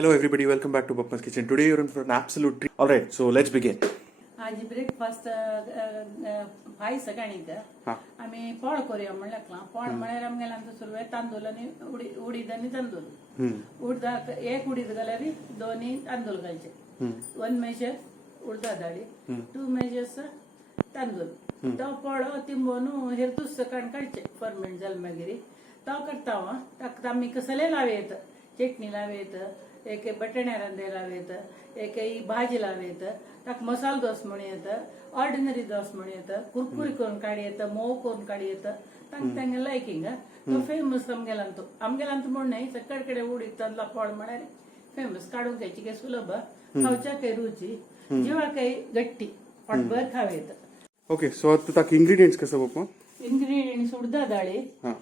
Hello everybody, welcome back to Bappa's Kitchen. Today you're in for an absolute treat. Alright, so let's begin. आज breakfast भाई सकाळीक हा. आम्ही पोळ करूया म्हणल्याकला पोळ म्हळ्यार आमगेला आमचो सुरवेळ तांदूळ आनी उडीद आनी तांदूळ उडदा एक उडीद घाल्यार दोन्ही तांदूळ घालचे 1 मेजर उडदा दाळी 2 मेजर्स तांदूळ तो पोळो तिंबोन हेर तुस्स काडचे फर्मेंट जाल मागीर तो करता ताका आमी कसले लावयत चटणी लावयत एक बटाण्या रांदे लावयत एक भाजी लावयत ताका मसाला दोस म्हणून येत ऑर्डिनरी दोस म्हणून येत कुरकुरी करून काडी येत मोव करून काडी येत तांगे लायकिंग तो फेमस आमगेलांत म्हणून नाही सकाळ कडे उडीद तांदळा पोळ म्हळ्यार फेमस काढून घ्यायची काही सुलभ खावच्या काही रुची जिवा काही गट्टी पोटभर खावयत. Okay, so आता ingredients कसं पप्पा? इंग्रेडियंट्स उडदा दाळी हा.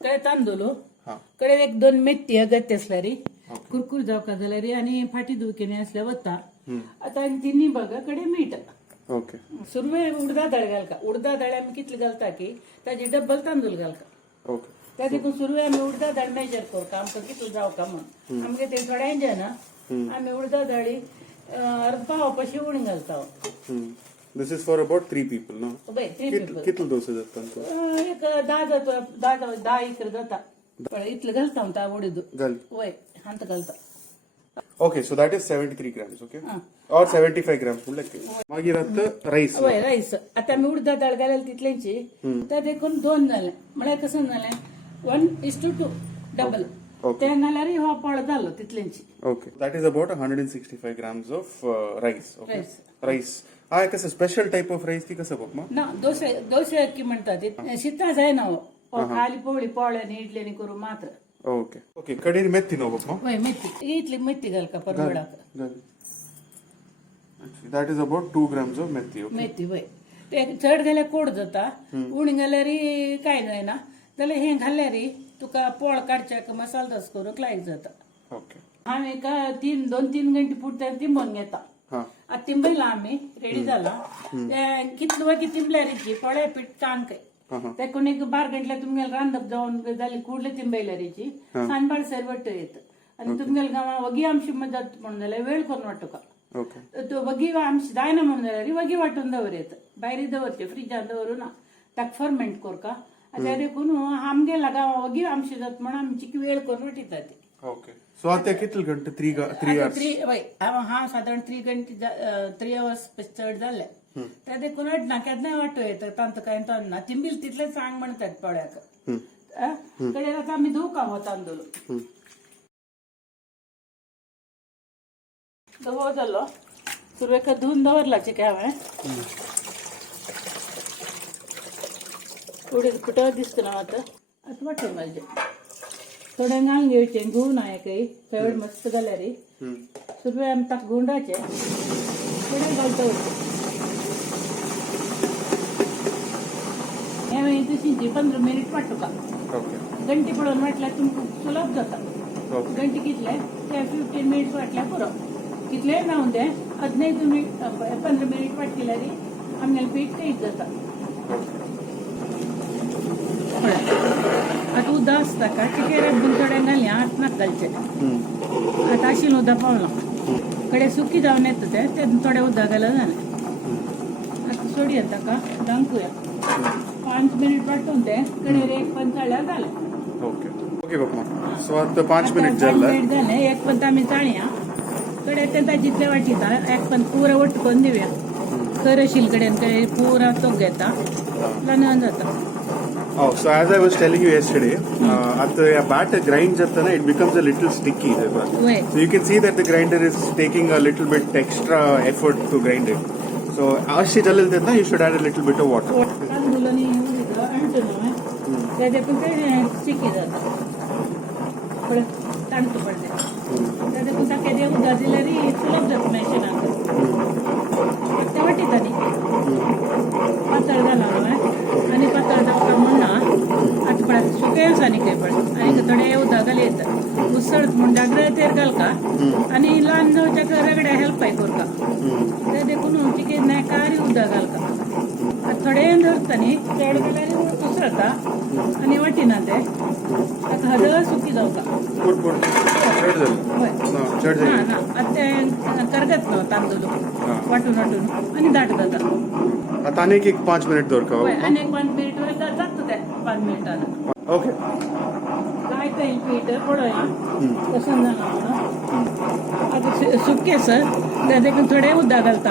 कडे तांदूळ हा. कडे एक 2 मेथी अगत्य असल्यारी कुरकुर जावका जाल्यारी आणि फाटी दुखीने असल्या वता आता तिन्ही बघा कडे मीठ ओके सुरवे उडदा दाळ घालका उडदा दाळ आम्ही कितले घालता की ताजी डब्बल तांदूळ घालका ओके त्या देखून सुरवे आम्ही उडदा दाळ मेजर करता आमकां कितलो जावका म्हण आमगे ते थोड्यांचे ना आम्ही उडदा दाळी अर्धा पावशी उणी घालता. This is for about 3 people, no? पळय 3 people कितले डोसेस असतात? एक 10 इकडे जाता पण इतलं घालता म्हणता उडीद घाल. वय हांत घालता. Okay, so that is 73 grams, okay? Or 75 grams म्हणलं. मागीर आता राईस. वय राईस आता आम्ही उडदा दाळ घालेल तितल्यांची त्या देखून 2 जाले म्हळ्यार कसं जालें 1:2 डबल ते घाल्यार हो पोळ जालो तितल्यांची. Okay, that is about 165 grams of rice, okay? Rice. Rice. हा कसं स्पेशल टाइप ऑफ राईस ती कसं पप्पा? ना दोसे अक्की म्हणतात शिता जाय ना खाली पोळी पोळ्यानी इडल्यानी करू मात्र. ओके ओके कडेन मेथी नो पप्पा? वय मेथी इतली मेथी घालका परवडाक. That is about 2 grams of methi, okay? मेथी वय ते चड घाल्यार कोड जाता उणी घाल्यार काय जायना जाल्यार हे घाल्यार तुका पोळ काडच्याक मसाला दस करूंक लायक जाता. ओके. हांवें एका 2-3 घंटे पुरते तिंबोन घेता. आता तिंबयला आम्ही रेडी झाला कितलं वगी तिंबल्यारीची पोळ्या पीठ चांक तेकून एक 12 घंटल्या तुमगेल रांदप जाऊन जाली कुडले तिंबयल्यारीची सांबाळ सरवट येत आणि तुमगेल गावा वगी आमची मदत म्हणून जाल्यार वेळ करून वाटूका तो वगी आमची जायना म्हणून जाल्यार वगी वाटून दवरयत भायर दवरचे फ्रिजान दवरून ताका फर्मेंट करका त्या देखून आमगेला गावा वगी आमची जात म्हणून आमची वेळ करून वाटिता ती. ओके सो आता कितले घंटे 3 hours? हा साधारण 3 घंटे 3 hours चड जाले त्या देखून नाक्यात नाही वाटू येत तांत काय ना तिंबील तितले सांग म्हणतात पोळ्याक कडे आता आम्ही धुवू का हो तांदूळ धुवो जालो सुरवेक धुवून दवरला चिके हांवें उडीद कुठं दिसत ना आता वाटत माझे थोडे घालून घेवचे घुवून काही चड मस्त जाल्यार सुरवे आमी ताका गुंडाचे थोडे घालता वयचे हे मागीर तशींची 15 मिनिट वाटूका घंटी पळोवन वाटल्यार तुमकां सुलभ जाता. घंटी कितले ते 15 मिनिट्स वाटल्यार पुरो कितले रावून दे 15 मिनिट 15 मिनिट वाटल्यार आमगेलें पीठ कांयच जाता. आता उदक आसता का चिकेर थोडे घाली आत नाका घालचे आता आशिल्लें उदक पावलां कडे सुकी जावन येता ते थोडे उदक घाला जालें आता सोडया ताका दांकुया 5 मिनिट वाटून ते कडेर 1 पंच जाल्यार जालें. ओके ओके पप्पा सो आता 5 मिनिट जाले 1 पंच आमी चाळया कडे ते जितले वाटिता 1 पंच पुरा वटकून दिवया खर आशिल्ले कडेन ते पुरा तो घेता लान जाता. Oh, so as I was telling you yesterday, at the batter grind jatana, it becomes a little sticky. So you can see that the grinder is taking a little bit extra effort to grind it. So as she jalil detna, you should add a little bit of water. पातळ घाला आणि पातळ जावका म्हणना आता पळय सुके आनी काही पळय आनी थोडे उदक घाली येता उसळत म्हण डागरेर घालका आनी ल्हान जावच्या रगड्या हेल्पाय करका ते देखून चिके नेकारी उदक घालका थोडे धरता न्ही चड घाल्यार उसळता आनी वाटिना ते आता हळद सुकी जाऊ का कुरकुर चड झालं होय चड ना झाली ना आता ते करगत ना तांदूळ वाटून वाटून आणि दाट जातात आता अनेक एक 5 मिनिट दौर का होय आणि 5 मिनिट वर जातो त्या 5 मिनिटाला ओके काय काही पीठ पडोया कसं जाणं आता सुके सर त्या देखील थोडे उद्दा घालता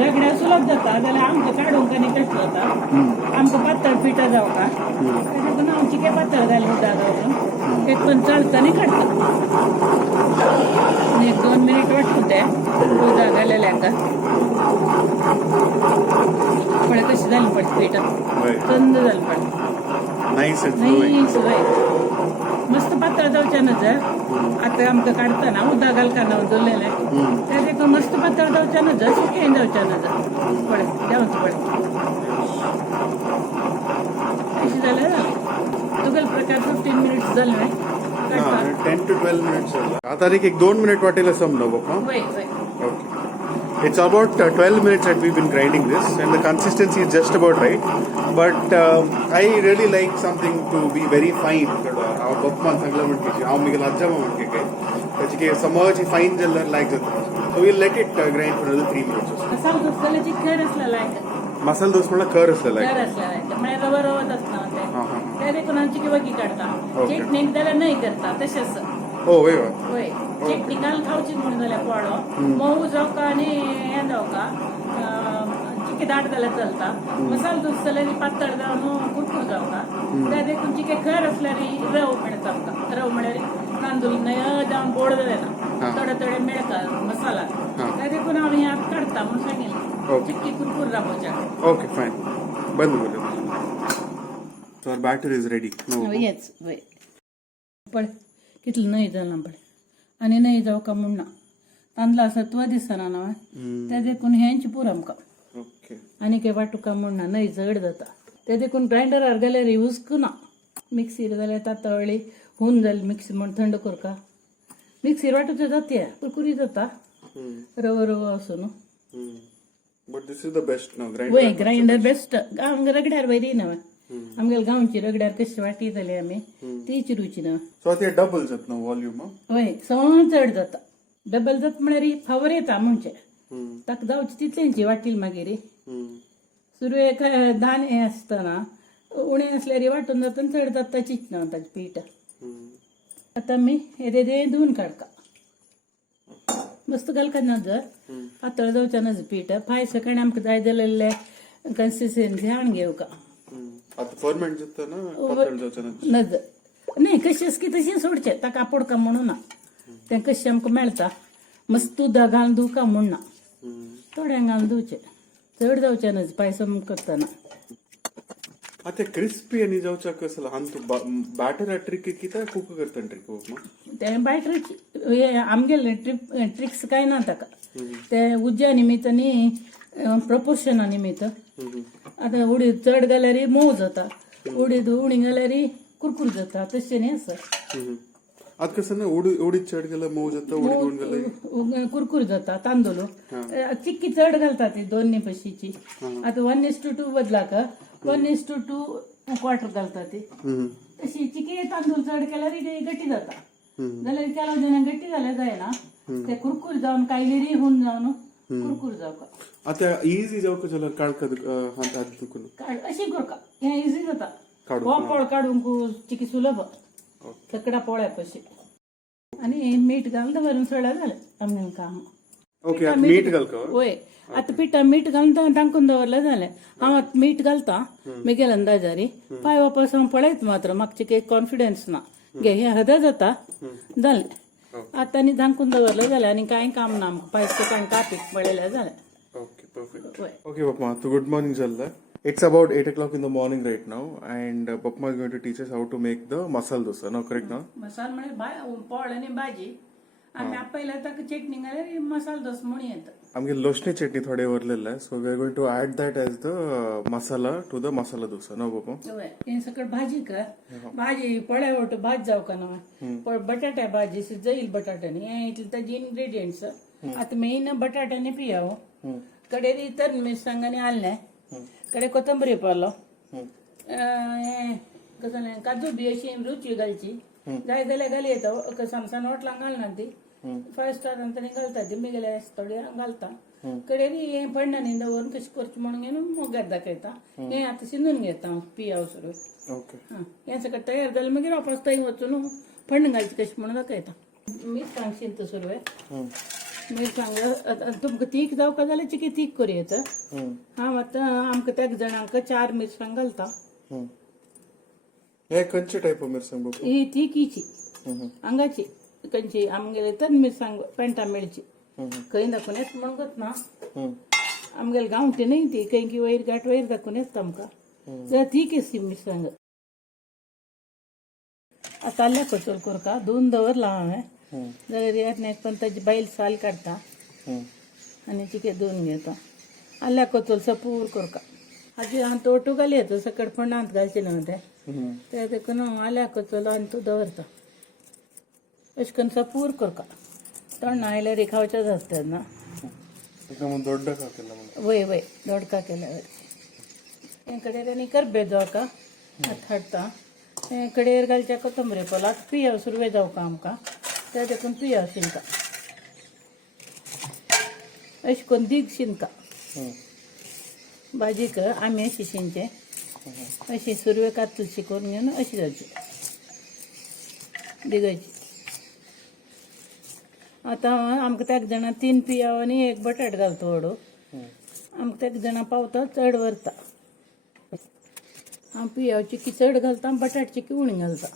रगड्या सुलभ जाता जाल्यार आमकां काडून कनी कशें जाता आमकां पातळ पिठा जाव का त्याच्यातून आमची काय पातळ घालून उद्दा घालून एक पण चलता आनी काडटा आनी एक 2 मिनिट वाटू ते उद्दा घालेल्याका पळय कशी जाली पडटा पिठा थंड जाली पडटा नाईस नाही सवय मस्त पातळ जावच्यानं जर आता आमकां काढताना उदक घालताना दवरलेलें त्या देखून मस्त पातळ जावच्यानं जर सुकें जावच्यानं जर पळय देंवच पळय अशें जालें जालें तुगेल प्रकार 15 मिनिट्स जाले न्हय 10 to 12 मिनिट्स आता एक 2 मिनिट वाटेल समलो बघा वय वय Okay. It's about 12 minutes that we've been grinding this, and the consistency is just about right. But I really like something to be very fine. Our Bapman Sangla Munki, our Miguel Ajama Munki, which is submerged fine jeller like that. So we'll let it grind for another 3 minutes or so. मसाला दुसऱ्याची खर असलेला मसाला दोस म्हणला कर असलेला खर असलेला म्हणजे रवा रवत असणार त्या देखून आमची किंवा की काढता चटणी जाल्यार नाही करता तशेंच हो वय होय चटणी घालून खावची म्हणून जाल्यार पोळो मऊ जाव का आनी हें जाव का चिके दाट जाल्यार चलता मसालो दूस जाल्यार पातळ जावन कुरकुर जाव का त्या देखून चिके खर असल्यार रव मिळता आमकां रव म्हळ्यार तांदूळ नय जावन बोड जाले ना थोडे थोडे मेळटा मसाला त्या देखून हांव आतां काडटा म्हणून सांगिल्लें चिक्की कुरकुर रावच्या Okay, fine. बंद करूया. So our batter is ready. No. येच वय पळय कितलें न्हय जालां पळय आनी न्हय जावं का म्हूण ना तांदळा सत्व दिसना ना त्या देखून हेंच पुरो आमकां Okay. आनी काय वाटुका म्हूण ना न्हय जड जाता त्या देखून ग्रायंडरार गेल्यार हुस्क ना मिक्सीर जाल्यार तातवळी होऊन जाली मिक्सी म्हण थंड करका मिक्सीर वाटूचें जाता कुरकुरी जाता रवो रवो असो न्हू But this is the best now. Grinder. वय ग्रायंडर बेस्ट आमगे रगड्यार वयरी ना आमगेल्या गांवची रगड्यार कशी वाटी जाली आमी तीच रुची ना So ते double जात now volume. वय सगळं चड जाता डबल जाता म्हळ्यार फावर येता म्हणचे ताका जावची तितल्यांची वाटील मागीर सुरवेक धान हें आसतना उणें असल्यार वाटून जाता आनी चड जाता चिंतना ताचें पीठ आतां आमी हे धुवन काडका मस्त घालका ना जर पातळ जावच्या ना पीठ फाय सकाळी आमकां जाय जाल्ले कन्सिस्टन्सी हाडून घेवका आता ferment जाता ना पातळ जावचा ना. नजर न्ही कशेंच की तशें सोडचें ताका आपोडका म्हणून ना तें कशें आमकां मेळटा मस्त उदक घालून धुवका म्हूण ना थोड्यांक घालून धुवचें चड जावचें ना पायसम करतना आता क्रिस्पी आणि जावचा कसं हान तू बॅटर ट्रिक किती कुक करता ट्रिक तें बायटर आमगेले ट्रिक्स काय ना ताका ते उज्या निमित्त न्ही प्रपोर्शना निमित्त आतां उडीद चड घाल्यार मोव जाता उडीद उणी घाल्यार कुरकुर जाता तशें न्ही आसा आता कसं ना उडीद चड गेलं मऊ जाता उडीद उण गेलं कुरकुर जाता तांदूळ चिक्की चड घालता ती दोन्ही पशीची आता 1:2 बदलाका 1:2 क्वार्टर घालता ती तशी चिकी तांदूळ चड केल्यार गट्टी जाता जाल्यार केलो जण गट्टी जाल्यार जायना ते कुरकुर जावन कायलेरी होऊन जावन कुरकुर जावका आता इजी जावका जाल्यार काडका हात दुखून अशी करका हें इजी जाता पोळ काडूंक चिकी सुलभ तकडा पोळ्या पशी आनी मीठ घालून दवरून सोडा जालें आमगेलें काम ओके मीठ घालका वय आता पिठा मीठ घालून टांकून दवरलें जालें हांव आतां मीठ घालता म्हगेल्या अंदाजारी पांय वापस हांव पळयत मात्र म्हाका काही कॉन्फिडन्स ना घे हें हद जाता जालें आतां आनी धांकून दवरलें जालें आनी कांय काम ना आमकां पायस कांय कापीक पळयलें जालें Okay, perfect. Okay, Papma. So good morning, Jalla. It's about 8 o'clock in the morning right now, and Papma is going to teach us how to make the masala dosa. No, correct now? मसाला म्हणजे पोळ आनी भाजी आमी आपयल्या ताका चटणी घाल्यार मसाला दोस म्हणून येता आमगे लोचणी चटणी थोडे उरलेले so we are going to add that as the masala to the masala dosa. No, Papma? हे सकट भाजी कर भाजी पोळ्या वट भाजी जाव का ना बटाट्या भाजी जाईल बटाट्यानी हे इतले ताजे इंग्रेडियंट्स आता मेन बटाट्याने पियाव कडे इतर मिरसांग आनी आल्लें कडे कोथंबरी पालो कसं नाही काजू बी अशी रुची घालची जाय जाल्यार घाली येता सामसान वटलां घालना ती 5 स्टार अंतरी घालता ती मी गेल्यार थोडी घालता कडेन हे पडना दवरून तशी करची म्हणून घेवन मोग्यार दाखयता हे आता शिंदून घेता पियाव सुरू ओके हे सगळं तयार जालें मागीर वापस थंय वचून फण्ण घालची कशी म्हणून दाखयता मिरसांग शिंत सुरू आहे मिरसांग तुमकां तीख जावका जाल्यार चिकी तीख करूं येता हांव आतां आमकां त्या जाणांक 4 मिरसांग घालता हे खंयचे टायप ऑफ मिरसांग बाबू ही तिखीची आंगाची खंयची आमगेले तर मिरसांग पेंटा मेळची खंय दाखोवन येता म्हणून ना आमगेले गांवठी न्हय ती खंय वयर घाट वयर दाखोवन येता आमकां जाल्यार तीख ती मिरसांग आतां आल्या कचोल करता धुवन दवरला हांवें जाल्यार येत पण ताजी बायल साल काडटा आनी चिके धुवन घेता आल्या कचोल सपूर करता हाजी हांव तोटू घाली येता सकट फणांत घालचे न्हू ते देखून आल्या कचोल आनी तूं दवरता अशें करून सपूर करता तोंड आयल्यार रिखावचेच आसतात ना दोड्डका केला वय वय दोडका केल्या हे कडेन आनी करबे जावका हाडटा हे कडेर घालच्या कोथंबरी पोलाक पियाव सुरवे जावका आमकां ते देखून पियाव शिनता अशें करून दीग शिनता भाजीक आमी अशी शिनचे अशी सुरवे कातलशी करून घेवन अशी घालची दिगायची आतां आमकां त्या जाणां 3 पियाव आनी 1 बटाट घालता व्हडू आमकां त्या जाणां पावता चड व्हरता हांव पियाव चिकी चड घालता बटाट चिकी उणी घालता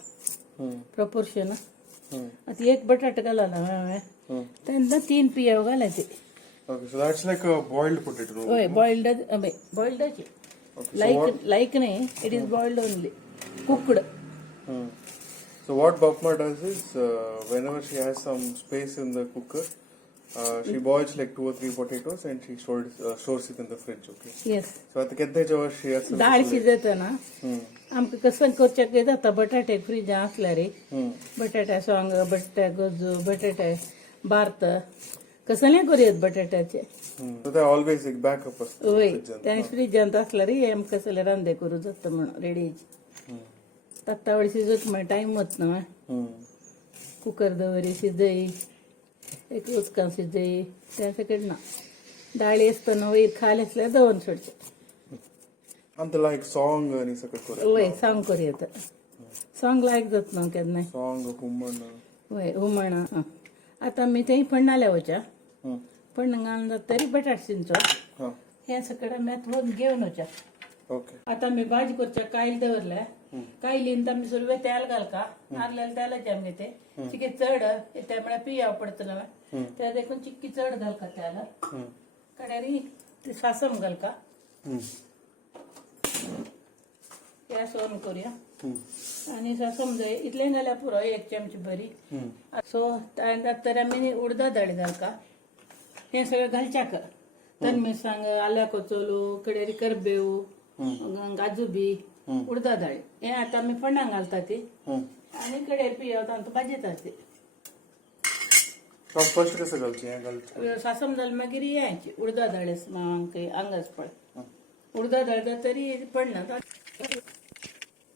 प्रपोर्शन आतां 1 बटाट घालला हांवें तेन्ना 3 पियाव घालायचे Okay, so that's like a boiled potato. हय बॉयल्ड like न्ही it is boiled only cooked So what Bapma does is, whenever she has some space in the cooker, she boils like 2 or 3 potatoes and she stores it in the fridge. Okay. Yes So at the kedde जेव्हा she has डाळ शिजतना आमकां कसं करचें जाता बटाटे फ्रिजां आसल्यार बटाट्या सोंग बटाट्या गजू बटाटे बार्त कसलें करूं बटाट्याचे So they always like backup us. वय त्या फ्रिजांत आसल्यार हें कसले रांदे करूं जाता म्हणून रेडी तात्तावडी शिजत म्हण टायम वचना कुकर दवरी सिजय एक उदकां सिजय त्या सकट ना डाळी आसतना वयर खाल आसल्यार दवरून सोडचें And the like song आणि सगळं करू. वय सॉंग करूं येता सॉंग लायक जाता न्हू केन्नाय Song हुमण. वय हुमण आतां आमी थंय फण्णाल्या वच्या फण्ण घालून जाता तरी बटाट शिंचो हे सकट आमी आतां घेवन वच्या Okay. आता आमी भाजी करच्या कायल दवरल्या कायलीन आमी सुरवे तेल घालका नारलेले तेलाचे आमगे ते चिकी चड त्या म्हळ्यार पियाव पडतलो ते देखून चिक्की चड घालका तेल कडेन ते सासम घालका गॅस ऑन करूया आनी सासम जाय इतलें घाल्यार पुरो 1 चमची बरी सो तर आमी उडदा दाळ घालका हे सगळें घालच्याक तन मिरसांग आल्या कोचोलू कडेन करबेव गाजू बी उडदा दाळ हे आता आमी फण्णां घालता ती आनी कडेर पियाव तांकां भाजयता ती फर्स्ट कसं घालची हे घालची सासम जालें मागीर हेची उडदा दाळ आंगास पळ उडदा दाळ जाता तरी पडना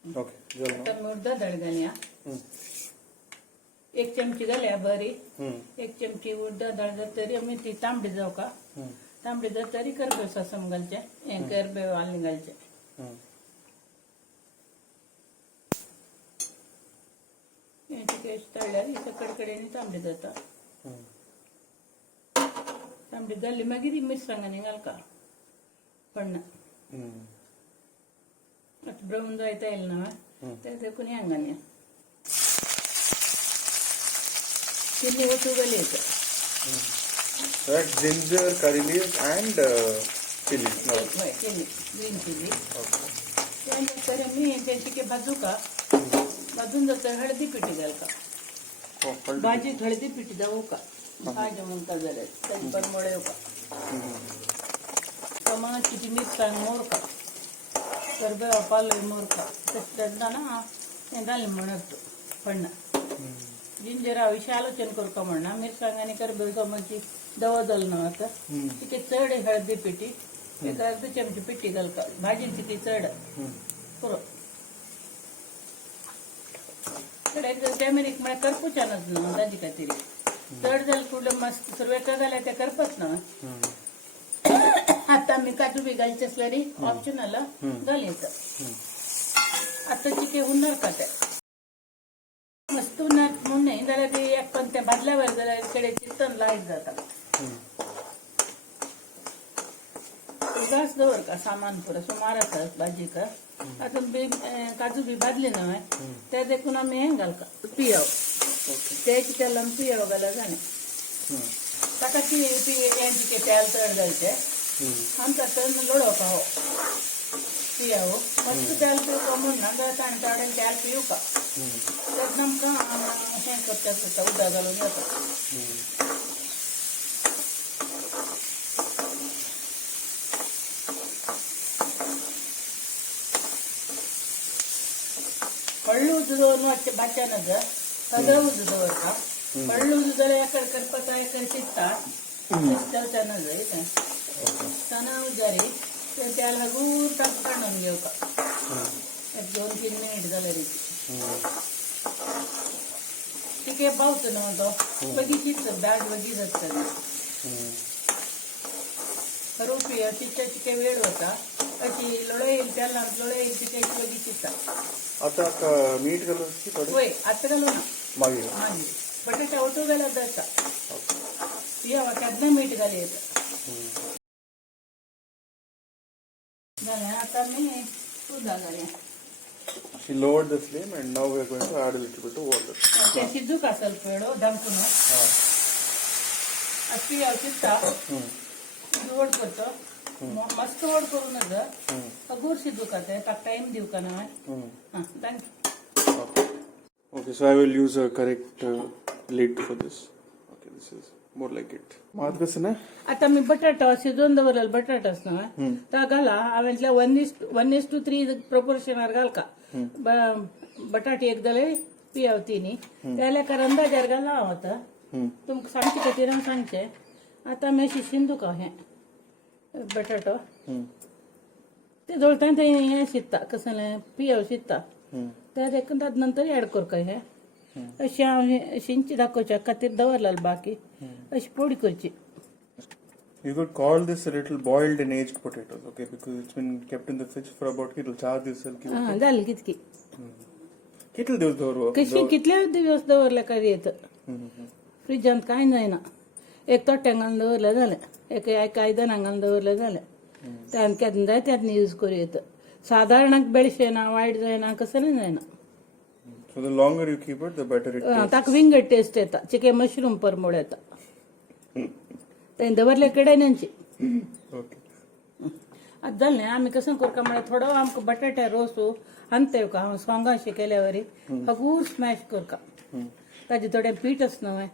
ओके आता आमी उडदा दाळ घालया 1 चमची घालया बरी 1 चमची उडदा दाळ जाता तरी आमी ती तांबडी जावका तांबडी जाता तरी करबेव सासम घालचें हें करबेव आलें घालचें हेची पेस्ट तळ्यार ही सकट कडेन तांबडी जाता तांबडी जाली मागीर ही मिरसांगांनी घालका पडना आतां ब्रावन जायत येयलें ना ते देखून हें घालया चिली वचू घालयता That's ginger, curry leaves and chili. No. हय चिली ग्रीन चिली त्यानंतर आमी ते चिके भाजूका भाजून जाता हळदी पिठी घालका भाजीक हळदी पिठी जावोका भाजी म्हणटा जाल्यार ताजे परमळे येवका टमाट चिटी मिरसांग मोरका करबेवा पालय मोरका तेन्ना हें घालें म्हणत पडना जिंजर हांव अशें आलोचन करता म्हणना मिरसांग आनी करबेव टमाची दवो जालो न्हू आतां तिके चड हळदी पिठी एक 1 चमची पिठी घालका भाजी तिकी चड पुरो कॅमेरिक म्हळ्यार करपुच्यानच न्हू ताजी खातीर चड जाल्यार कुठले मस्त सुरवेक घाल्यार ते करपत ना आता आमी काजू बी घालचे असल्यार ऑप्शनल घालयत आता चिके उन्नार का ते मस्त उन्नार म्हूण न्ही जाल्यार ती एक पण ते भाजल्या वयर जाल्यार कडे चित्तन लायट जाता उगाच दवर का सामान पुरो सुमार आसा भाजीक आता काजू बी भाजले न्हय ते देखून आमी हें घालता पियाव ते तेलान पियाव घाला जाणे ताका ती हें चिके तेल चड घालचे आमकां तर लोळोवपा हो पियाव मस्त तेल पिवपा म्हणना जाल्यार ताणें थोडें तेल पिवपा तेन्ना आमकां हें करचें पडटा उदक घालून घेवपा हळू उज दवरून वचचें बाच्यान सगळं उज दवरता हळू उज जाल्यार एकर करपाचा एकर चित्ता चलच्यान जाय सना उजारी ते तेल हगूर काडून घेवपा एक 2-3 मिनीट जाल्यार चिके पावता न्हू तो बेगीन चित्त दाट बेगीन आसता रुपी चिके वेळ वता अशी लोळयेल तेलांत लोळयेल चिके बेगीन चित्ता आता मीठ घालून थोडे वय आता घालू ना मागीर बटाटा ओटू घालत जाता पियावा केन्ना मीठ घालयत जालें आता आमी उदक घालया lowered the flame and now we are going to add a little bit of water. ते शिजूक आसल पळय दमकून पियाव चित्ता वड करता मस्त वड करून अगोर शिजूक ते ताका टायम दिवका न्हय thank you Okay, so I will use a correct lid for this. Okay, this is more like it. मात कसं ना आता मी बटाटा शिजोवन दवरलेलो बटाटा न्हय तो घाला हांवें 1:3 प्रोपोर्शनार घाल का बटाटे एक जाले पियाव तिनी त्या लेकार अंदाजार घाला हांव आतां तुमकां सांगचे खातीर हांव सांगचें आता आमी अशी शिंदूक हें बटाटो ते दवरता थंय हें शिजता कसलें पियाव शिजता ते देखून ताजे नंतर एड करता हें अशी हांव शिंची दाखोवच्या खातीर दवरलेलो बाकी अशी पोडी करची You could call this a little boiled and aged potatoes, okay? Because it's been kept in the fridge for about kittle 4 दिवस जालें कितकी कितले दिवस दवरवो कशी कितले दिवस दवरले काय येत फ्रिजांत कांय जायना एक तोट्यान घालून दवरलें जालें एक आयदनान घालून दवरलें जालें त्यान केन्ना जाय तेन्ना यूज करूं येता सादारणाक बेळशे ना वायट जायना कसलें जायना So the longer you keep it, the better it tastes. ताका विंगड टेस्ट येता चिके मशरूम परमोड येता तें दवरले कडेनची Okay. आतां जालें आमी कशें करता म्हळ्यार थोडो आमकां बटाटे रोसू आनी का हांव सोंगां अशें केल्या वरी हगूर स्मॅश करता ताजें थोडें पीठ आसना न्हय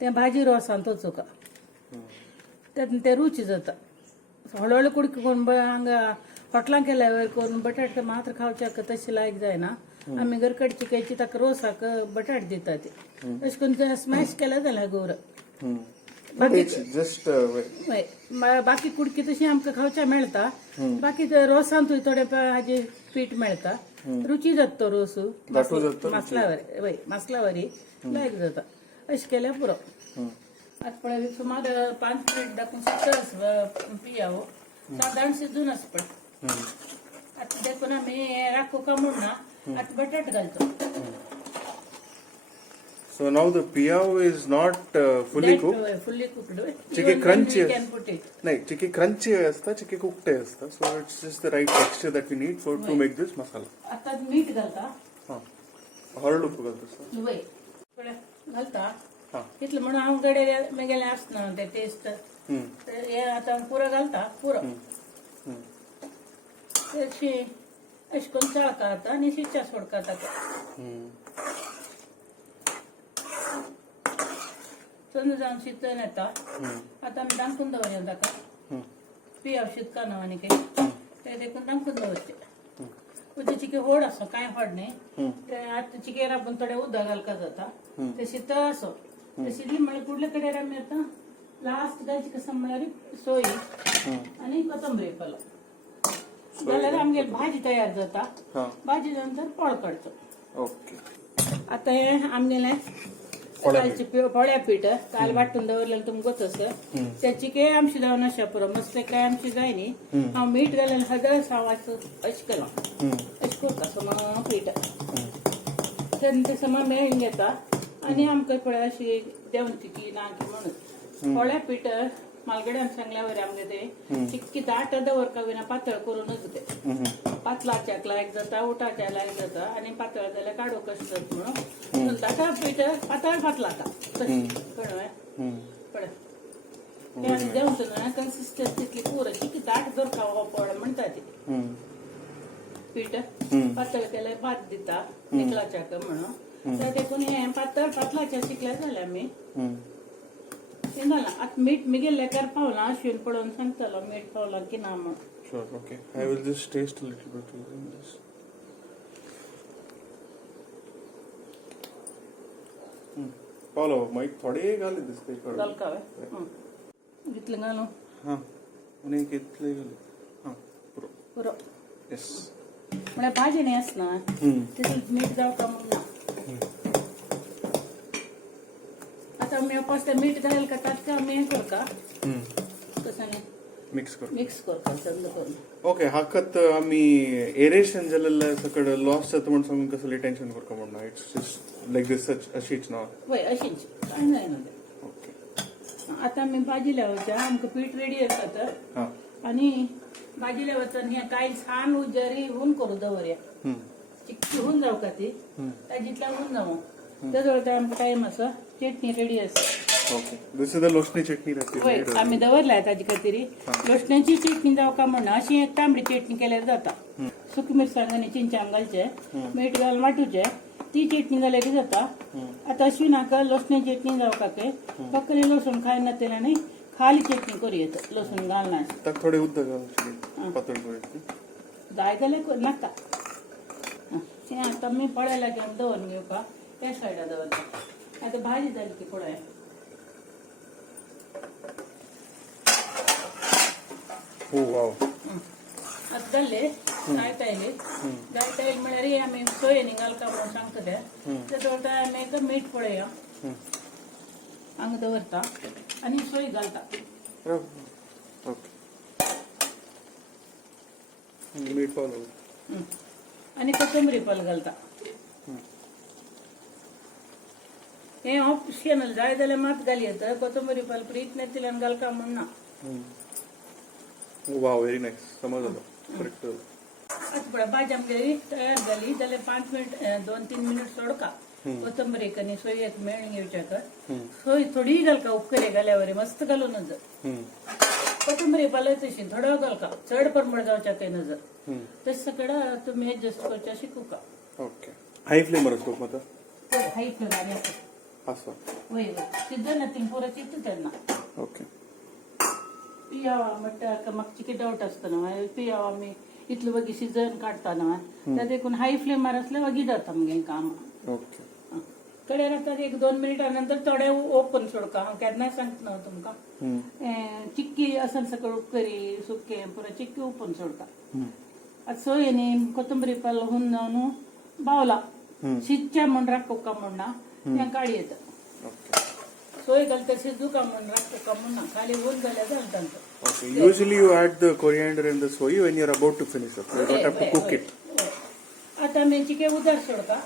तें भाजी रोसांत वचोका तें रुची जाता हळूहळू कुडके करून हांगा हॉटलांत केल्या वयर करून बटाटे मात्र खावचे तशें लायक जायना आमी घरकड चिकयची ताका रोसाक बटाट दिता ती अशें करून तें स्मॅश केलें जाल्यार गोर Just बाकी कुडकी तशी आमकां खावच्या मेळटा बाकी रोसांतूय थोडे हाजे पीठ मेळटा रुची जाता तो रोसू मसला वरी लायक जाता अशें केल्यार पुरो आतां पळय सुमार 5 मिनीट दाखोवन शिजता पियाव सादारण शिजून आसा पळय आतां देखून आमी राखू का म्हणना आतां बटाट घालता So now the piyao is not fully cooked. Fully cooked. Chicken crunchy. You can put it. No, chicken crunchy असता, chicken cooked असता. So it's just the right texture that we need to make this masala. आता मीठ घालता. हाँ. हळद उप घालता. वय. थोडे घालता. हाँ. इतलं म्हणून हांव गडे मेगेलें आसना ते टेस्ट. हे आता पुरो घालता पुरो. अशी अशी करून चाळता आता आनी शिच्या सोडका ताका. चंद जावन शिजन येता आता आमी दांकून दवरया ताका पियाव शिजका न्हू आनी ते देखून दांकून दवरचे उदक चिके व्हड आसा कांय व्हड न्ही ते आतां चिके राबून थोडे उदक घालका जाता ते शित आसो ते शिजली म्हळ्यार फुडले कडेन आमी आतां लास्ट घालची कसं म्हळ्यार सोय आनी कोथंबरी पालो जाल्यार आमगेली भाजी तयार जाता भाजी नंतर पोळ काडचो ओके आता हे आमगेले कालची पोळ्या पीठ काल वाटून दवरलेलं तुमका तसं त्याची काय आमची जाऊन अशा पुरो मस्त काय आमची जायनी हांव मीठ घालून हळद सावाचं अशें केलो अशें करता समान पीठ तेन्ना समान मेळून घेता आनी आमकां पळय अशी देंवची की ना की म्हणून पोळ्या पीठ मालगड्यान सांगल्या वरी आमगे ते चिक्की दाट दवरका विना पातळ करूनच ते पातळाच्या लायक जाता उठाच्या लायक जाता आनी पातळ जाल्यार काडू कशें जाता म्हणून दाटा पीठ पातळ पातळाता तशी कळ्ळें पळय ते देंवता कन्सिस्टन्सी तितली पुरो चिक्की दाट दवरका हो पोळ म्हणटा ती पीठ पातळ केल्यार भात दिता चिकलाच्या म्हणून तर देखून हे पातळ पातळाच्या चिकल्या जाल्या आमी आता मीठ मी गेले कर पावला शिवन पडून सांगतलो मीठ पावला की ना म्हणून Sure, okay. I will just taste a little bit using this. Paulo, Mike, थोडे घाले दिसते घालकावे घेतलं घालू हां आणि घेतले घाले हां पुरो पुरो येस म्हणजे भाजी नाही असणार तिथून मीठ जाऊ का म्हणून आता मी पाच मीठ घालेल का तात्का मी करू का कसं नाही मिक्स कर करता चंद करून ओके हाकत आम्ही एरेशन जालेलं सकड लॉस जाता म्हणून सांगून कसले टेन्शन करता म्हणून इट्स जस्ट लाईक दिस अशीच ना वय अशीच काय नाही ना ओके आता मी भाजी लावायच्या आमचं पीठ रेडी असतं हां आणि भाजी लावायचं हे काय छान उजारी होऊन करू दवऱ्या चिक्की होऊन जाऊ का ती ताजीतल्या होऊन जाऊ त्याजवळ आमचं टाइम असं चटणी रेडी असते ओके दिस इज द लोचणी चटणी होय आम्ही दवरलाय ताजी काहीतरी लोचण्याची चटणी जाऊ का म्हणून अशी एक तांबडी चटणी केल्यार जाता सुकी मिरसांग आणि चिंचाम घालचे मीठ घालून वाटूचे ती चटणी जाल्यार की जाता आता अशी नाका लसणी चटणी जाऊ का ते बकरी लसूण खाय ना तेला नाही खाली चटणी करू येतं लसूण घालणार ताक थोडे उद्द घाल पातळ करूया जाय जाल्यार नाका आता मी पळायला घेऊन दवरून घेऊ का त्या सायडा दवरता आता भाजी झाली की पळाय हो वाव आता जाल्ले गायतायले म्हळ्यार आमी सोयेनी घालता म्हणून सांगता ते दवरता आमी एक मीठ पळया हांगा दवरता आनी सोय घालता ओके मीठ पावलं आनी कोथंबरी पाल घालता हे ऑप्शनल जाय जाल्यार मात घाली येता कोथंबरी पाल प्रीतनेतल्यान घालका म्हण ना वाव व्हेरी नाईस समजलं करेक्ट आता पळय भाजी आमगेली तयार जाली जाल्यार 5 मिनिट 2-3 मिनिट सोडका कोथंबरीक आनी सोयेक मेळून घेवच्या सोय थोडी घालका उकले घाल्यावर मस्त घालून नजर कोथंबरी पालय तशी थोडो घालका चड प्रमाण जावच्या काही नजर तस सकड तुम्ही एडजस्ट करच्या शिकू का ओके हाय फ्लेमवर असतो मग हाय फ्लेवर असं वय शिजन ती पुरा चित्त त्यांना ओके पियावा म्हणटा म्हाका चिकी डावट आसतना पियावा आमी इतलें वगी शिजन काडटाना त्या देखून हाय फ्लेमार असल्यार वगी जाता मगे काम ओके कडेन आतां 1-2 मिनिटां नंतर थोडे ओपन सोडका हांव केन्नाय सांगता न्हू तुमकां चिक्की आसन सकळ उपकरी सुकें पुरो चिक्की ओपन सोडता आतां सोयेनी कोथंबरी पाल हुन जावन बावला शिजच्या म्हण राखोवका म्हणना तें काडी येता सोय घालता शिजू का म्हण राखता का म्हणना खाली होऊन जाल्यार जाता Okay. Usually you add the coriander and the soy when you're about to finish it. You don't have to cook it. आता आमी चिके उदार सोडका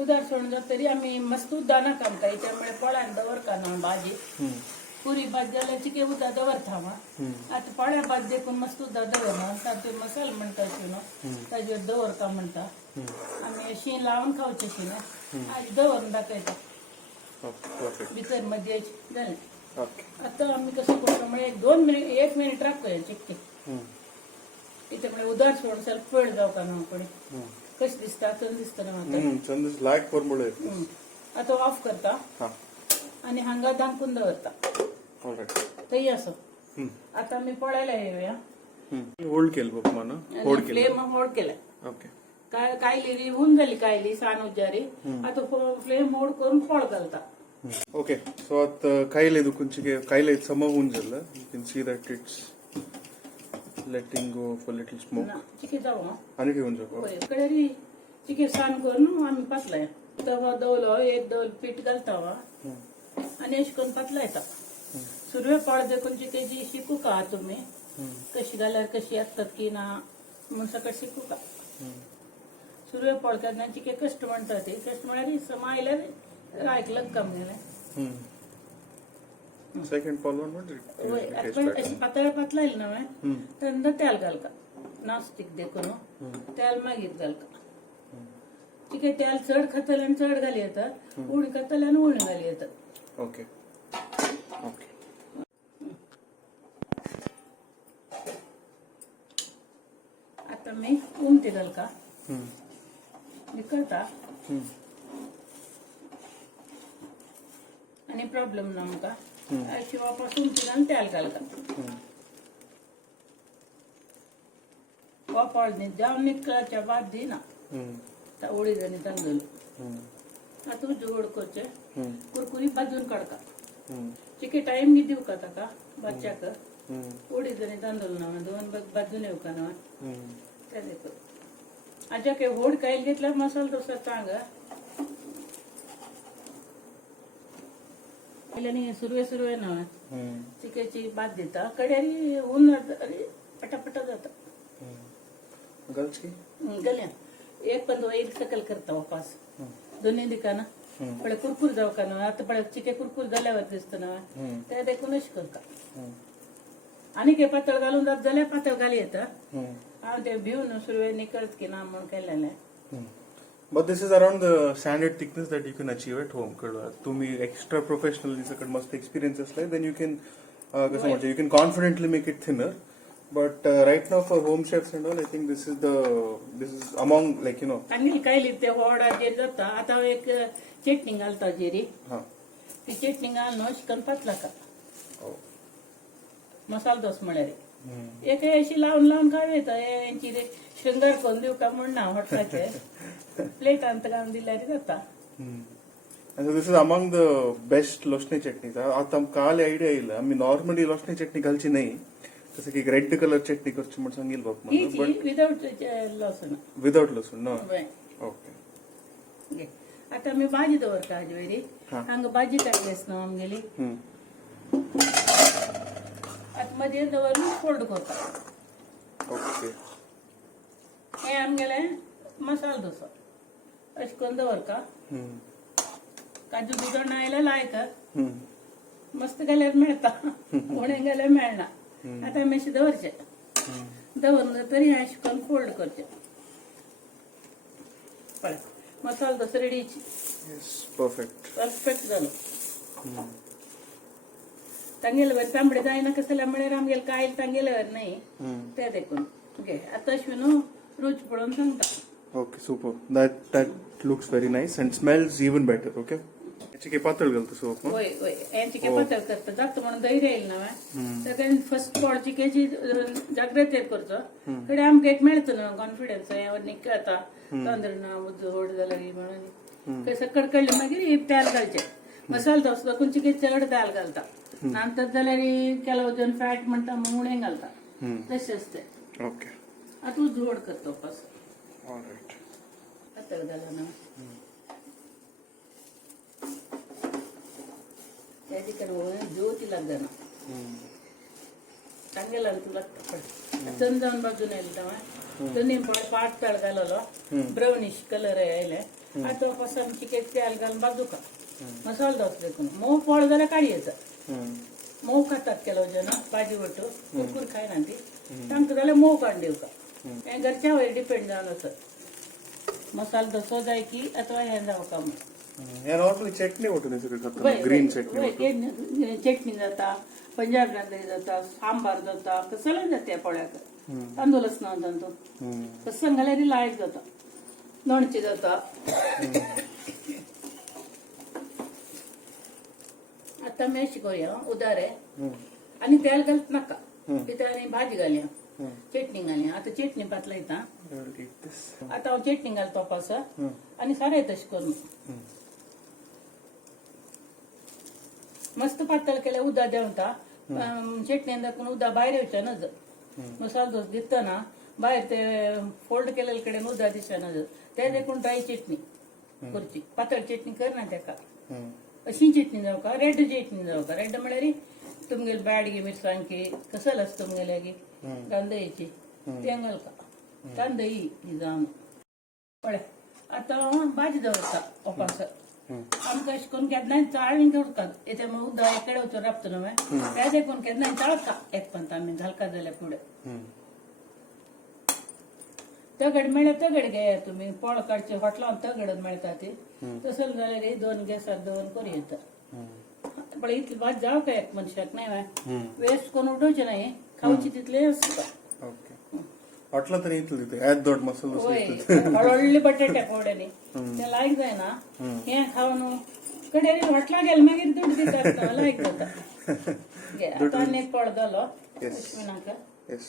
उदार सोडून जाता तरी आमी मस्त उद्दाना कामता त्यामुळे पोळ्यान दवरका ना भाजी पुरी भाजी जाल्यार चिके उदार दवरता आता पोळ्या भाजी देखून मस्त उदार दवरना तातूंत मसालो म्हणटा न्हू ताजेर दवरता म्हणटा आमी शीं लावन खावचें शी न्हू आज दवरून दाखयता भितर मध्ये जालें आता आम्ही कसं करतो म्हणजे 2 मिनिट 1 मिनिट राखतोय चिक्की इथे म्हणजे उदार सोडून ಸ್ವಲ್ಪ वेळ जाऊ का ना पण कशी दिसता चंद दिसता ना चंद लायक फॉर्म्युला आता ऑफ करता आणि हांगा धांकून दवरता थंय असं आता आम्ही पळायला येऊया होल्ड केलं बघ मला होल्ड केलं फ्लेम होल्ड केला ओके कायली होऊन झाली कायली सान उजारी आता फ्लेम होल्ड करून पोळ घालता ओके सो आता कायले दुखूनची कायले सम होऊन झालं you can see that it's letting go for little smoke चिके जाऊ आणि ठेवून जाऊ कडे चिके सान करून आम्ही पातलाय तवा दवलो एक दवल पीठ घालतावा आणि अशी करून पातला येता सुरवे पाळ देखून चिकेची शिकू का तुम्ही कशी घाल्यार कशी असतात की ना म्हणून सकाळ शिकू का सुरवे पाळ करण्याची चिके कष्ट म्हणतात ते कष्ट म्हणाली समायला ऐकलं काम गेलं Second follow on होय आपण अशी पातळ पातला येईल ना त्यानंतर तेल घाल का नास्तिक देखून तेल मागीत घाल का ठीक आहे तेल चढ खातल आणि चढ घाली येतात उणी खातल आणि उणी घाली येतात Okay. Okay. आता मी उमते घाल का मी करता आणि प्रॉब्लेम ना का अशी वापस उमते घाल तेल घाल का वापरणे जाऊन निकळाच्या बाद दी ना उडी जाणी तांदूळ आता जोड करचे कुरकुरी भाजून काढका चिके टाइम नी देऊ का ताका बच्चाक उडी जाणी तांदूळ ना दोन भाजून येऊ का ना त्या देखो आजा के होड कायल घेतला मसाला डोसा चांगला पहिल्याने सुरवे ना चिकेची भात देता कड्यारी ऊन पटापटा जाता गल्या एक पण एक सकल करता वापस दोन्ही दिकाना पळे कुरकुर जाऊ का ना आता पळे चिके कुरकुर झाल्यावर दिसत ना त्या देखूनच करता आणि के पातळ घालून जात जाल्या पातळ घाली येतं आणि ते भिवून सुरवे निकळत की ना म्हणून केलेलं आहे But this is around the standard thickness that you can achieve at home. तुम्ही extra professional जसं मस्त experience असलाय then you can कसं म्हणजे you can confidently make it thinner. But right now for home chefs and all, I think this is among like चांगली काय लिहिते वडा जे जाता आता एक चटणी घालता जेरी ती चटणी घालणं चिकन पातला का मसाला दोस म्हळ्यार एक अशी लावून काय येतं यांची रे शृंगार करून देऊ का म्हणून ना हॉटलाचे प्लेट अंत घालून दिल्यारी जाता And so this is among the best लोचणे चटणी आता काल आयडिया येईल आम्ही नॉर्मली लोचणे चटणी घालची नाही जसं की रेड कलर चटणी करची म्हणून सांगेल बाप विदाउट लसूण विदाउट लसूण ना ओके आता मी भाजी दवर का वेरी हांग भाजी टाकलेस ना आमगेली आता मध्ये दवर फोल्ड करता ओके हे आमगेले मसाला डोसा अशी करून दवर का काजू बिजो नायला लायका मस्त गेल्यार मिळता कोणे गेल्यार मेळना आता मातशे दवरचे दवरलं तरी अशी करून फोल्ड करचे पळय मसाला डोसा रेडी परफेक्ट जालो तांगेल वर तांबडे जायना कसल्या म्हळ्यार आमगेले कायल तांगेले वर नाही ते देखून ओके आता अशी न्हू रुच पळोवन सांगता okay super that looks very nice and smells even better okay याची पातळ घालतो सोप होय होय यांची काय पातळ करता जात म्हणून धैर्य येईल ना सगळ्यांनी फर्स्ट पॉडची केची जागृत करचो कडे आमकां एक मेळचो ना कॉन्फिडन्स यावर निकळता तांदूळ ना होड जाला म्हणून कसं कडकडले मागीर तेल घालचे मसाला दोस कोण चिके चड दाल घालता नंतर जाल्यार केलो जण फॅट म्हणटा मुणे घालता तशेंच ते ओके आता जोड करतो पास ऑलराइट पातळ घाला ना त्याची कर ज्योती लागना चांगला तुला चण जाऊन बाजून येईल तेव्हा दोन्ही पाट तळ घाललो ब्राउनिश कलर आयले आता पासून चिके तेल घालून बाजू का मसाला दोस देखून मोव पोळ जाल्यार काढी येता मोव खातात केलो जण भाजी वटू कुरकुर खायना ती तांकां जाल्यार मोव काडून दिवं का हे घरच्या वयर डिपेंड जावन आसत मसाला दोसो जाय की अथवा हे जावं का या नॉर्मली चटणी वाटून ग्रीन चटणी चटणी जाता पंजाब नागरी जाता सांबार जाता कसले जाते पोळ्याक तांदूळच ना तांदूळ कसं घाल्यार लायक जाता लोणचे जाता आता मी शिकवया उदारे आणि तेल घालत नाका भितर भाजी घालया चटणी घालया आता चटणी पातला येता आता हांव चटणी घालता पास आणि सारे तशें करून मस्त पातळ केल्या उदा देवता चटणी दाखवून उदा भायर येवच्या नज मसाला दोस दिसतना भायर ते फोल्ड केलेले कडेन उदा दिसना ते देखून ड्राय चटणी करची पातळ चटणी कर ना तेका अशी चटणी जाऊ का रेड चटणी जाऊ का रेड म्हळ्यार तुमगेले बॅडगे मिरसांगे कसल असतं तुमगेल्यागे कांदयाची ते घालका कांदा ही जावन पळय आतां भाजी दवरता ओपास आमकां अशें करून केन्नाय चाळणी दवरता येते मग उदक एकडे वचून राबता न्हू ते देखून केन्नाय चाळका एक पंत आमी घालका जाल्यार फुडें तगड मेळ्ळ्यार तगड घे तुमी पोळ काडचे हॉटलांत तगड मेळटा ती तसं जाल्यार 2 गॅसार दवरून करूं येता पण इतली भाजी जावं का एक मनशाक नाही वेस्ट करून उडोवचें नाही खावची तितले आसता ओके हॉटला तरी येतलं तिथे ॲज दोड मसाला होय हळहळ्ळी बटाटे कोड्यांनी ते लायक जायना हे खावन कडेरी हॉटला गेल मागीर दूध दितात लायक जाता आता आनी एक पळ जालो अश्विनाका येस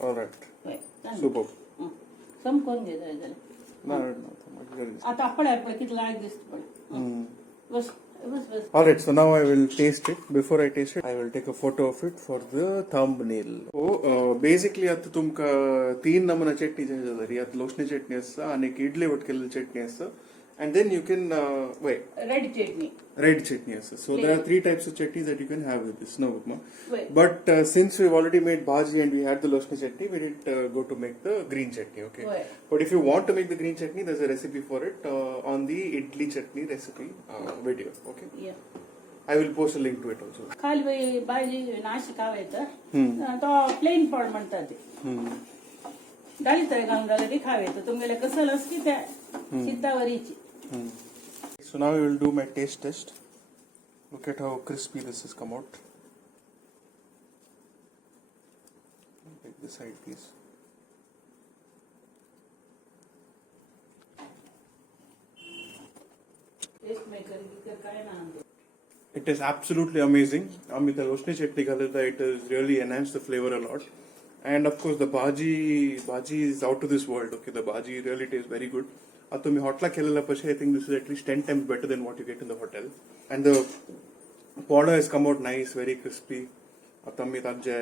ऑलराइट होय सुपर समकोन घे जाय जाल्यार आता पळय पळय कितलं लायक दिसता पळय बस बस बस Alright, so now I will taste it. Before I taste it, I will take a photo of it for the thumbnail. Basically आता तुमका 3 नमुना चटणी जाय जाल्यार यात लोसणी चटणी आसता आणि एक इडली वट केलेली चटणी आसता and then you can red chutney red chutney also. So there are 3 types of chutneys that you can have with this no upma. Wait. But since we've already made bhaji and we had the loshni chutney, we didn't go to make the green chutney. Okay. Wait. But if you want to make the green chutney, there's a recipe for it on the idli chutney recipe video. Okay. Yeah. I will post a link to it also. खाली भाजी नाशिक खावेत तो plain फळ म्हणतात ते डाळी तरी घालून जाल्यार ती खावेत तुमगेले कसल असती त्या सिद्धावरीची So now I will do my taste test. Look at how crispy this has come out. Take this side, please. Taste maker गिकर काय ना It is absolutely amazing. Amit loshni chutney galita, it has really enhanced the flavor a lot. And of course the bhaji is out of this world. Okay, the bhaji really tastes very good. आता तुम्ही हॉटला केलेला पशी I think this is at least 10 times better than what you get in the hotel. And the powder has come out nice, very crispy. आता मी तांचे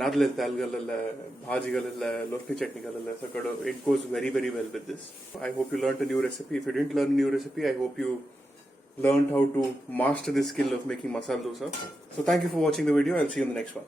नादलेले तेल घालेले भाजी घालेले लोसनी चटणी घालेले सगळं it goes very very well with this. I hope you learned a new recipe. If you didn't learn a new recipe, I hope you learned how to master the skill of making masala dosa. So thank you for watching the video. I'll see you in the next one.